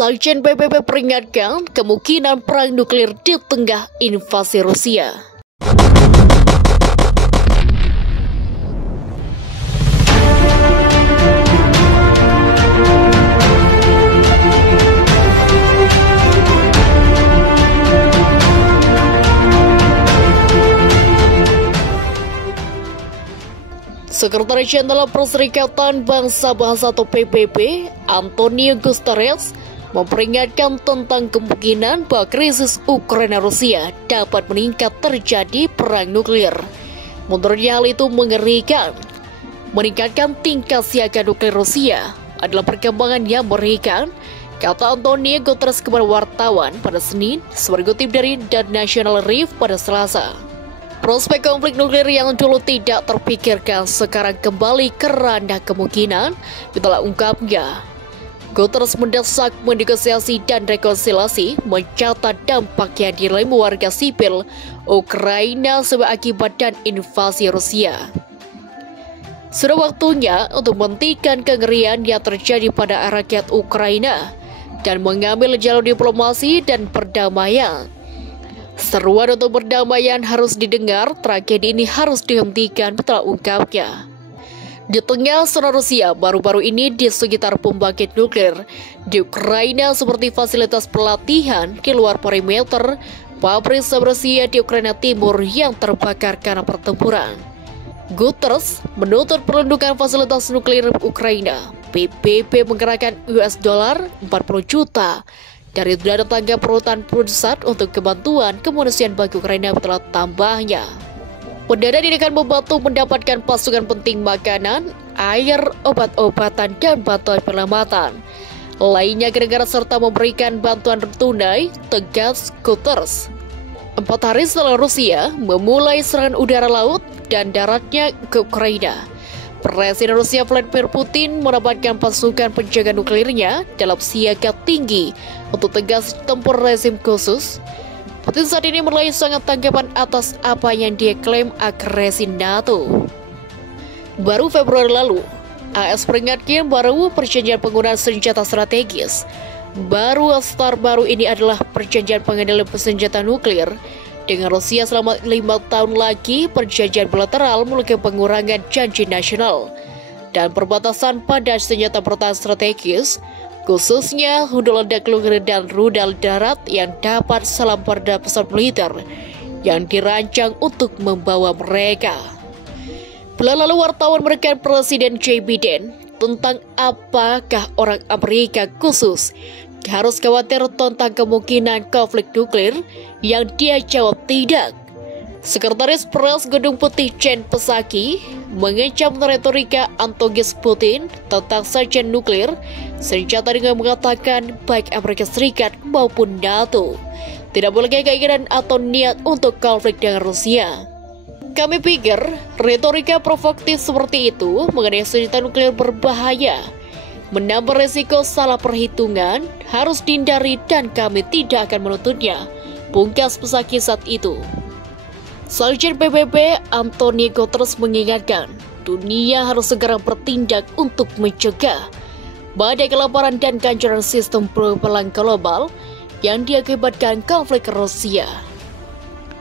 Sekjen PBB peringatkan kemungkinan perang nuklir di tengah invasi Rusia. Sekretaris Jenderal Perserikatan Bangsa-Bangsa atau PBB, Antonio Guterres, memperingatkan tentang kemungkinan bahwa krisis Ukraina-Rusia dapat meningkat terjadi perang nuklir. Menurutnya hal itu mengerikan. Meningkatkan tingkat siaga nuklir Rusia adalah perkembangan yang mengerikan, kata Antonio Guterres kepada wartawan pada Senin, sebagai kutip dari The National Review pada Selasa. Prospek konflik nuklir yang dulu tidak terpikirkan sekarang kembali ke ranah kemungkinan, itulah ungkapnya. Guterres mendesak menegosiasi dan rekonsiliasi, mencatat dampak yang dinilai warga sipil Ukraina sebagai akibat dan invasi Rusia. Sudah waktunya untuk menghentikan kengerian yang terjadi pada rakyat Ukraina dan mengambil jalur diplomasi dan perdamaian. Seruan untuk perdamaian harus didengar, tragedi ini harus dihentikan, betul ungkapnya. Di tengah serangan Rusia baru-baru ini di sekitar pembangkit nuklir di Ukraina seperti fasilitas pelatihan di luar perimeter pabrik Zaporizhzhia di Ukraina Timur yang terbakar karena pertempuran. Guterres menuntut perlindungan fasilitas nuklir Ukraina. PBB menggerakkan $40 juta dari dana tangga perhutan pusat untuk kebantuan kemanusiaan bagi Ukraina telah tambahnya. Pendana ini akan membantu mendapatkan pasukan penting makanan, air, obat-obatan, dan bantuan penyelamatan lainnya ke negara serta memberikan bantuan tunai, tegas Guterres. 4 hari setelah Rusia memulai serangan udara, laut, dan daratnya ke Ukraina, Presiden Rusia Vladimir Putin menempatkan pasukan penjaga nuklirnya dalam siaga tinggi untuk tegas tempur rezim khusus. Putin saat ini mulai sangat tanggapan atas apa yang dia klaim agresi NATO. Baru Februari lalu, AS peringatkan baru perjanjian penggunaan senjata strategis. Baru start baru ini adalah perjanjian pengendalian senjata nuklir dengan Rusia selama 5 tahun lagi. Perjanjian bilateral memiliki pengurangan janji nasional dan perbatasan pada senjata pertahanan strategis, khususnya rudal ledak nuklir dan rudal darat yang dapat selam pada pesawat militer yang dirancang untuk membawa mereka. Bulan lalu wartawan merekam Presiden Joe Biden tentang apakah orang Amerika khusus harus khawatir tentang kemungkinan konflik nuklir, yang dia jawab tidak. Sekretaris Pers Gedung Putih Jen Psaki mengecam retorika antagonis Putin tentang sajian nuklir senjata dengan mengatakan baik Amerika Serikat maupun NATO tidak memiliki keinginan atau niat untuk konflik dengan Rusia. Kami pikir retorika provokatif seperti itu mengenai senjata nuklir berbahaya, menambah resiko salah perhitungan, harus dihindari dan kami tidak akan menuntutnya, pungkas Psaki saat itu. Sekjen PBB Antonio Guterres mengingatkan dunia harus segera bertindak untuk mencegah badai kelaparan dan kehancuran sistem penerangan global yang diakibatkan konflik Rusia.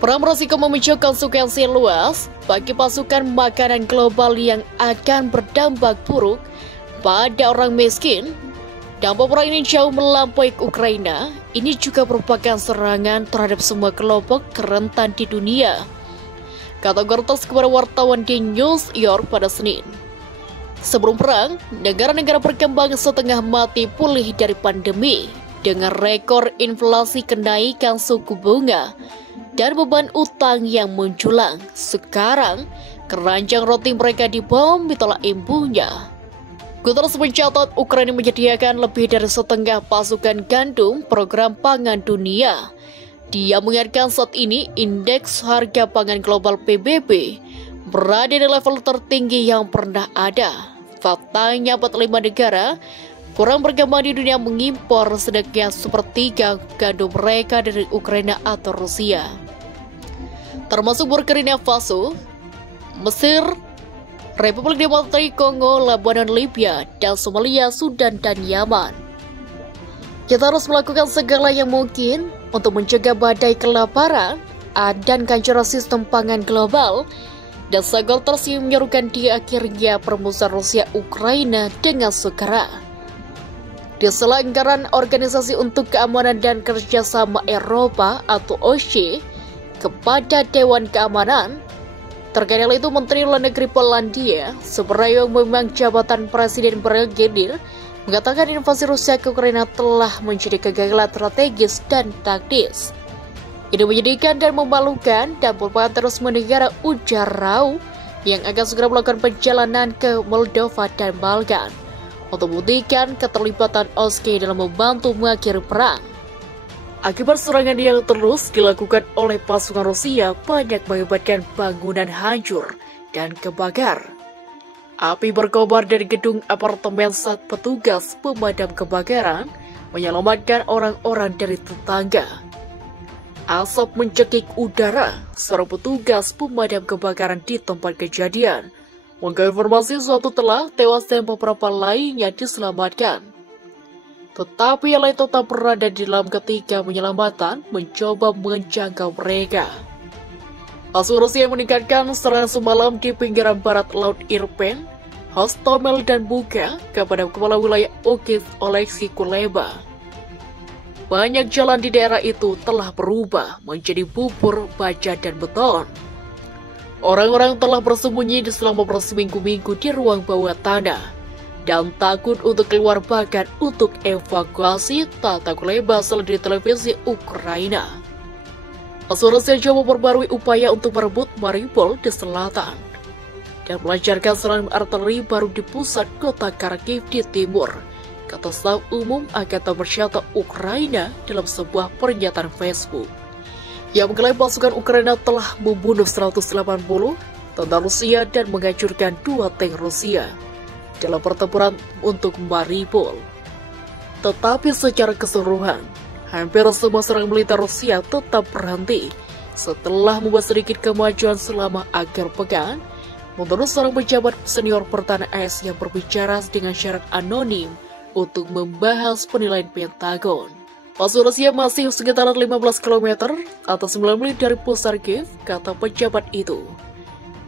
Perang beresiko memicu konsekuensi luas bagi pasukan makanan global yang akan berdampak buruk pada orang miskin. Dampak perang ini jauh melampaui Ukraina. Ini juga merupakan serangan terhadap semua kelompok rentan di dunia, kata Guterres kepada wartawan di New York pada Senin. Sebelum perang, negara-negara berkembang setengah mati pulih dari pandemi dengan rekor inflasi, kenaikan suku bunga, dan beban utang yang menjulang. Sekarang, keranjang roti mereka dibom, itulah imbuhnya. Guterres mencatat Ukraina menyediakan lebih dari setengah pasukan gandum program pangan dunia. Dia mengingatkan saat ini indeks harga pangan global PBB berada di level tertinggi yang pernah ada. Faktanya 45 negara kurang berkembang di dunia mengimpor sedikitnya sepertiga gandum mereka dari Ukraina atau Rusia, termasuk Burkina Faso, Mesir, Republik Demokratik Kongo, Lebanon, Libya, dan Somalia, Sudan, dan Yaman. Kita harus melakukan segala yang mungkin untuk mencegah badai kelaparan dan kehancuran sistem pangan global. Dan Sagol tersenyum menyerukan di akhirnya permusuhan Rusia-Ukraina dengan segera. Di sela anggaran Organisasi untuk Keamanan dan Kerjasama Eropa atau OSCE kepada Dewan Keamanan, terkait hal itu Menteri Luar Negeri Polandia Suprayo memang jabatan Presiden Bergendir mengatakan invasi Rusia ke Ukraina telah menjadi kegagalan strategis dan taktis. Ini menyedihkan dan memalukan dan merupakan terus menegara, ujar Rau yang akan segera melakukan perjalanan ke Moldova dan Balkan untuk membuktikan keterlibatan OSCE dalam membantu mengakhiri perang. Akibat serangan yang terus dilakukan oleh pasukan Rusia banyak mengakibatkan bangunan hancur dan kebakar. Api berkobar dari gedung apartemen saat petugas pemadam kebakaran menyelamatkan orang-orang dari tetangga. Asap mencekik udara. Seorang petugas pemadam kebakaran di tempat kejadian mengkonfirmasi suatu telah tewas dan beberapa lainnya diselamatkan. Tetapi yang lain tetap berada di dalam ketika penyelamatan mencoba menjangkau mereka. Pasukan Rusia meningkatkan serangan semalam di pinggiran barat Laut Irpen, Hostomel dan Buka kepada kepala wilayah Okiv Oleksiy Kuleba. Banyak jalan di daerah itu telah berubah menjadi bubur, baja, dan beton. Orang-orang telah bersembunyi selama berseminggu-minggu di ruang bawah tanah dan takut untuk keluar bahkan untuk evakuasi, kata Kuleba di televisi Ukraina. Pasukan Rusia coba memperbarui upaya untuk merebut Mariupol di selatan dan melancarkan serangan artileri baru di pusat kota Kharkiv di timur, kata Staf Umum Angkatan Bersenjata Ukraina dalam sebuah pernyataan Facebook. Yang mengklaim pasukan Ukraina telah membunuh 180 tentara Rusia dan menghancurkan 2 tank Rusia dalam pertempuran untuk Mariupol. Tetapi secara keseluruhan, hampir semua serangan militer Rusia tetap berhenti setelah membuat sedikit kemajuan selama akhir pekan, menurut seorang pejabat senior pertahanan AS yang berbicara dengan syarat anonim untuk membahas penilaian Pentagon. Pasukan Rusia masih sekitar 15 km atau 9 mil dari pusat Kiev, kata pejabat itu.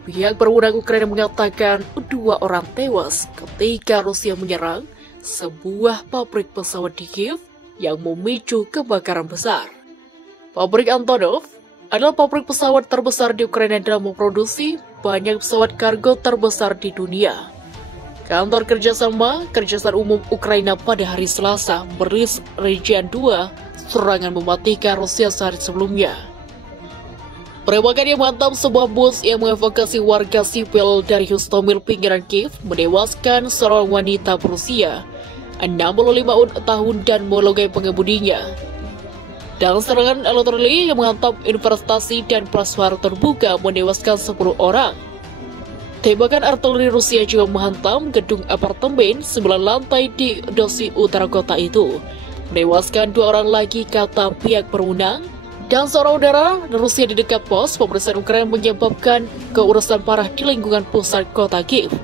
Pihak berwenang Ukraina mengatakan 2 orang tewas ketika Rusia menyerang sebuah pabrik pesawat di Kiev yang memicu kebakaran besar. Pabrik Antonov adalah pabrik pesawat terbesar di Ukraina dalam memproduksi banyak pesawat kargo terbesar di dunia. Kantor Kerjasama Umum Ukraina pada hari Selasa merilis rincian 2 serangan mematikan Rusia sehari sebelumnya. Penembakan yang menghantam sebuah bus yang mengevakuasi warga sipil dari Hostomel pinggiran Kiev menewaskan seorang wanita berusia 65 tahun dan melukai pengemudinya. Dan serangan artileri yang menghantam investasi dan pasar terbuka menewaskan 10 orang. Tembakan artileri Rusia juga menghantam gedung apartemen 9 lantai di Dosi utara kota itu, menewaskan 2 orang lagi, kata pihak berwenang. Dan seorang udara Rusia di dekat pos pemeriksaan Ukraina menyebabkan keurusan parah di lingkungan pusat kota Kiev.